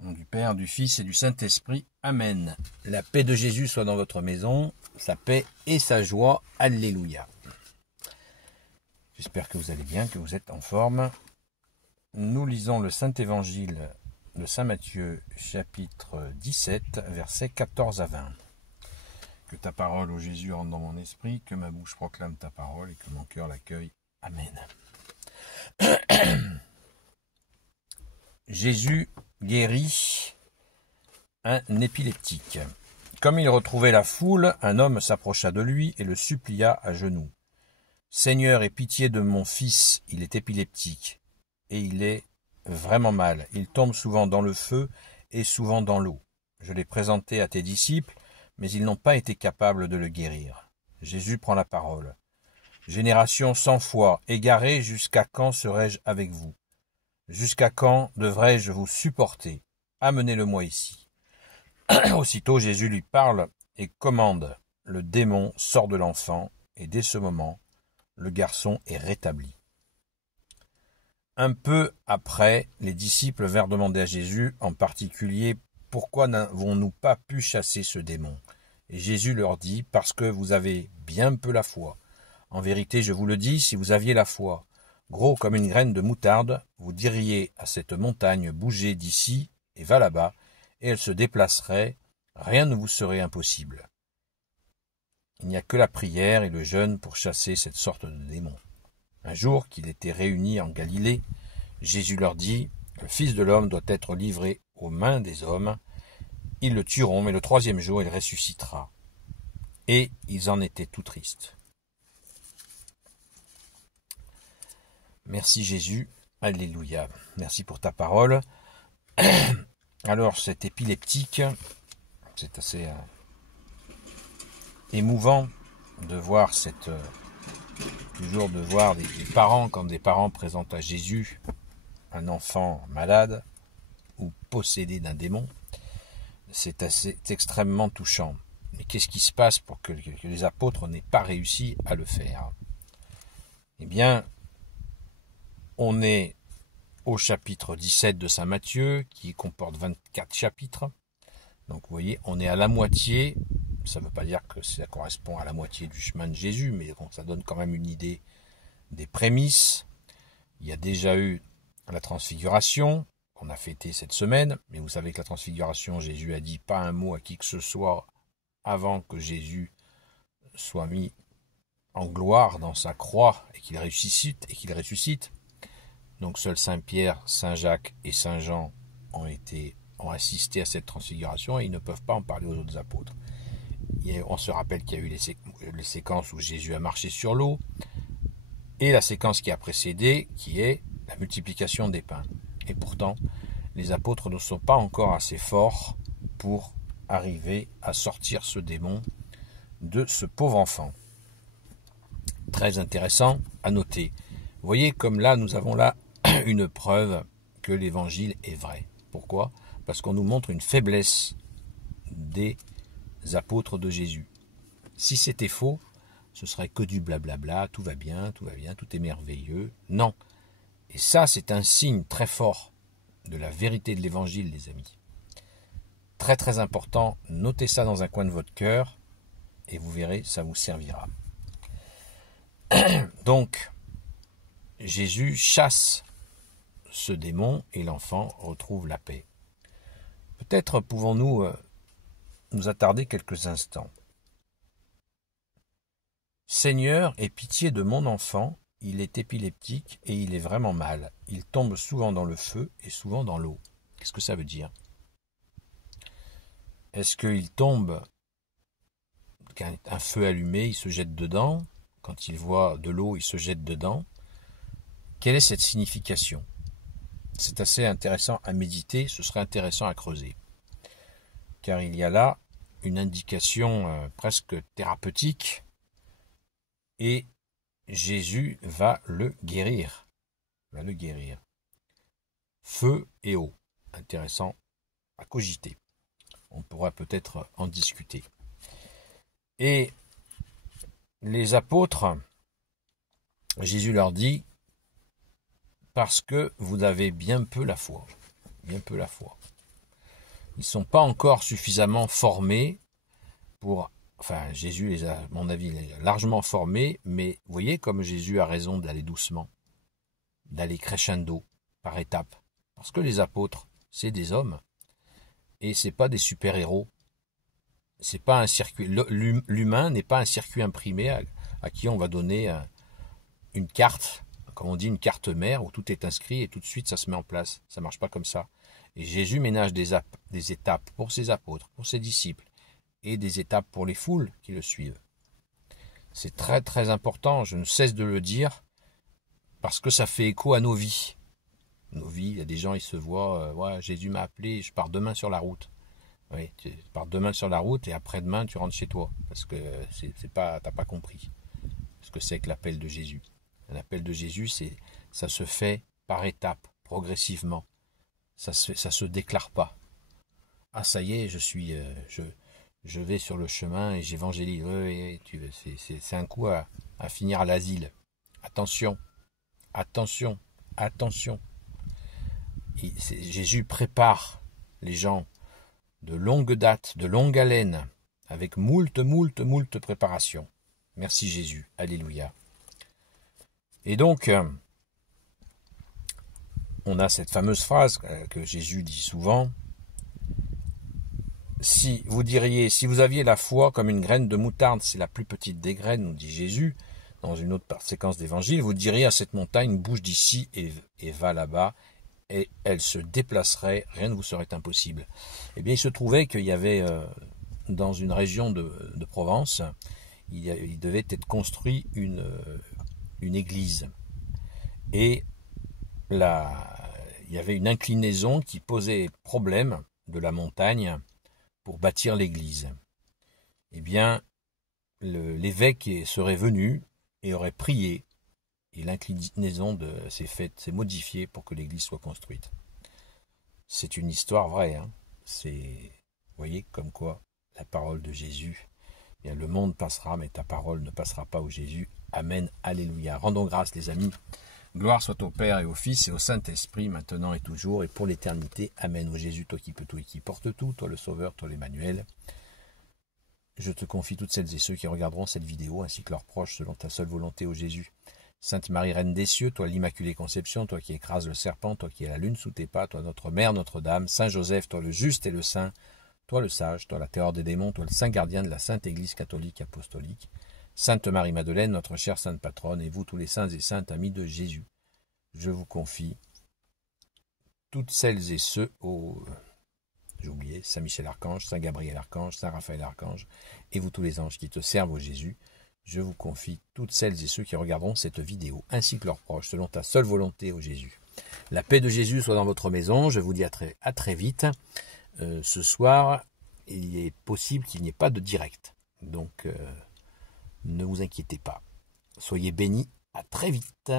Au nom du Père, du Fils et du Saint-Esprit. Amen. La paix de Jésus soit dans votre maison, sa paix et sa joie. Alléluia. J'espère que vous allez bien, que vous êtes en forme. Nous lisons le Saint-Évangile de Saint Matthieu, chapitre 17, versets 14 à 20. Que ta parole, ô Jésus, rentre dans mon esprit, que ma bouche proclame ta parole et que mon cœur l'accueille. Amen. Jésus guérit un épileptique. Comme il retrouvait la foule, un homme s'approcha de lui et le supplia à genoux. « Seigneur, aie pitié de mon fils, il est épileptique, et il est vraiment mal. Il tombe souvent dans le feu et souvent dans l'eau. Je l'ai présenté à tes disciples, mais ils n'ont pas été capables de le guérir. » Jésus prend la parole. « Génération sans foi, égarée, jusqu'à quand serai-je avec vous? Jusqu'à quand devrais-je vous supporter? Amenez-le-moi ici. » Aussitôt Jésus lui parle et commande. Le démon sort de l'enfant, et dès ce moment, le garçon est rétabli. Un peu après, les disciples vinrent demander à Jésus, en particulier, « Pourquoi n'avons-nous pas pu chasser ce démon ?» Et Jésus leur dit, « Parce que vous avez bien peu la foi. En vérité, je vous le dis, si vous aviez la foi, gros comme une graine de moutarde, vous diriez à cette montagne, bougez d'ici et va là-bas, et elle se déplacerait, rien ne vous serait impossible. Il n'y a que la prière et le jeûne pour chasser cette sorte de démon. » Un jour qu'ils étaient réunis en Galilée, Jésus leur dit, « Le Fils de l'homme doit être livré aux mains des hommes. Ils le tueront, mais le troisième jour il ressuscitera. » Et ils en étaient tout tristes. Merci Jésus, alléluia. Merci pour ta parole. Alors cet épileptique, c'est assez émouvant de voir toujours de voir des parents, quand des parents présentent à Jésus un enfant malade ou possédé d'un démon, c'est extrêmement touchant. Mais qu'est-ce qui se passe pour que les apôtres n'aient pas réussi à le faire? Eh bien, on est au chapitre 17 de Saint Matthieu, qui comporte 24 chapitres. Donc vous voyez, on est à la moitié. Ça ne veut pas dire que ça correspond à la moitié du chemin de Jésus, mais bon, ça donne quand même une idée des prémices. Il y a déjà eu la transfiguration, qu'on a fêtée cette semaine, mais vous savez que la transfiguration, Jésus a dit pas un mot à qui que ce soit avant que Jésus soit mis en gloire dans sa croix et qu'il ressuscite. Donc seuls Saint Pierre, Saint Jacques et Saint Jean ont assisté à cette transfiguration et ils ne peuvent pas en parler aux autres apôtres. On se rappelle qu'il y a eu les séquences où Jésus a marché sur l'eau et la séquence qui a précédé, qui est la multiplication des pains. Et pourtant, les apôtres ne sont pas encore assez forts pour arriver à sortir ce démon de ce pauvre enfant. Très intéressant à noter. Vous voyez, comme là, nous avons là une preuve que l'évangile est vrai. Pourquoi? Parce qu'on nous montre une faiblesse des apôtres de Jésus. Si c'était faux, ce serait que du blablabla, tout va bien, tout est merveilleux. Non. Et ça, c'est un signe très fort de la vérité de l'évangile, les amis. Très très important, notez ça dans un coin de votre cœur et vous verrez, ça vous servira. Donc, Jésus chasse ce démon et l'enfant retrouve la paix. Peut-être pouvons-nous nous attarder quelques instants. Seigneur, aie pitié de mon enfant, il est épileptique et il est vraiment mal. Il tombe souvent dans le feu et souvent dans l'eau. Qu'est-ce que ça veut dire? Est-ce qu'il tombe, un feu allumé, il se jette dedans? Quand il voit de l'eau, il se jette dedans? Quelle est cette signification? C'est assez intéressant à méditer, ce serait intéressant à creuser. Car il y a là une indication presque thérapeutique et Jésus va le guérir. Feu et eau. Intéressant à cogiter. On pourra peut-être en discuter. Et les apôtres, Jésus leur dit, parce que vous avez bien peu la foi. Bien peu la foi. ils ne sont pas encore suffisamment formés pour... Enfin, Jésus les a, à mon avis, les a largement formés, mais vous voyez comme Jésus a raison d'aller doucement, d'aller crescendo, par étapes. Parce que les apôtres, c'est des hommes, et c'est pas des super-héros. C'est pas un circuit. L'humain n'est pas un circuit imprimé à qui on va donner une carte, comme on dit, une carte mère, où tout est inscrit et tout de suite ça se met en place. Ça marche pas comme ça. Et Jésus ménage des étapes pour ses apôtres, pour ses disciples, et des étapes pour les foules qui le suivent. C'est très très important, je ne cesse de le dire, parce que ça fait écho à nos vies. Nos vies, il y a des gens, ils se voient, ouais, Jésus m'a appelé, je pars demain sur la route. Oui, tu pars demain sur la route et après-demain tu rentres chez toi, parce que t'as pas compris ce que c'est que l'appel de Jésus. L'appel de Jésus, ça se fait par étapes, progressivement. Ça se déclare pas. Ah ça y est, je vais sur le chemin et j'évangélise. Oui, c'est un coup à finir à l'asile. Attention, attention, attention. Jésus prépare les gens de longue date, de longue haleine, avec moult préparation. Merci Jésus, alléluia. Et donc, on a cette fameuse phrase que Jésus dit souvent, si vous aviez la foi comme une graine de moutarde, c'est la plus petite des graines, nous dit Jésus, dans une autre séquence d'évangile, vous diriez à cette montagne, bouge d'ici et va là-bas, et elle se déplacerait, rien ne vous serait impossible. Eh bien, il se trouvait qu'il y avait, dans une région de Provence, il devait être construit une église. Et là, il y avait une inclinaison qui posait problème de la montagne pour bâtir l'église. Eh bien, l'évêque serait venu et aurait prié, et l'inclinaison s'est modifiée pour que l'église soit construite. C'est une histoire vraie. Hein. Vous voyez, comme quoi la parole de Jésus, eh bien, le monde passera, mais ta parole ne passera pas, au Jésus. Amen, alléluia. Rendons grâce, les amis. Gloire soit au Père et au Fils et au Saint-Esprit, maintenant et toujours, et pour l'éternité. Amen. Ô Jésus, toi qui peux tout et qui porte tout, toi le Sauveur, toi l'Emmanuel. Je te confie toutes celles et ceux qui regarderont cette vidéo, ainsi que leurs proches, selon ta seule volonté, ô Jésus. Sainte Marie, Reine des cieux, toi l'Immaculée Conception, toi qui écrases le serpent, toi qui es la lune sous tes pas, toi notre Mère, Notre-Dame, Saint Joseph, toi le juste et le saint, toi le sage, toi la terreur des démons, toi le saint gardien de la Sainte Église catholique apostolique, Sainte Marie-Madeleine, notre chère Sainte Patronne, et vous tous les saints et saintes amis de Jésus, je vous confie toutes celles et ceux j'ai oublié, Saint Michel Archange, Saint Gabriel Archange, Saint Raphaël Archange, et vous tous les anges qui te servent, ô Jésus, je vous confie toutes celles et ceux qui regarderont cette vidéo, ainsi que leurs proches, selon ta seule volonté, ô Jésus. La paix de Jésus soit dans votre maison, je vous dis à très vite. Ce soir, il est possible qu'il n'y ait pas de direct, donc ne vous inquiétez pas. Soyez bénis, à très vite.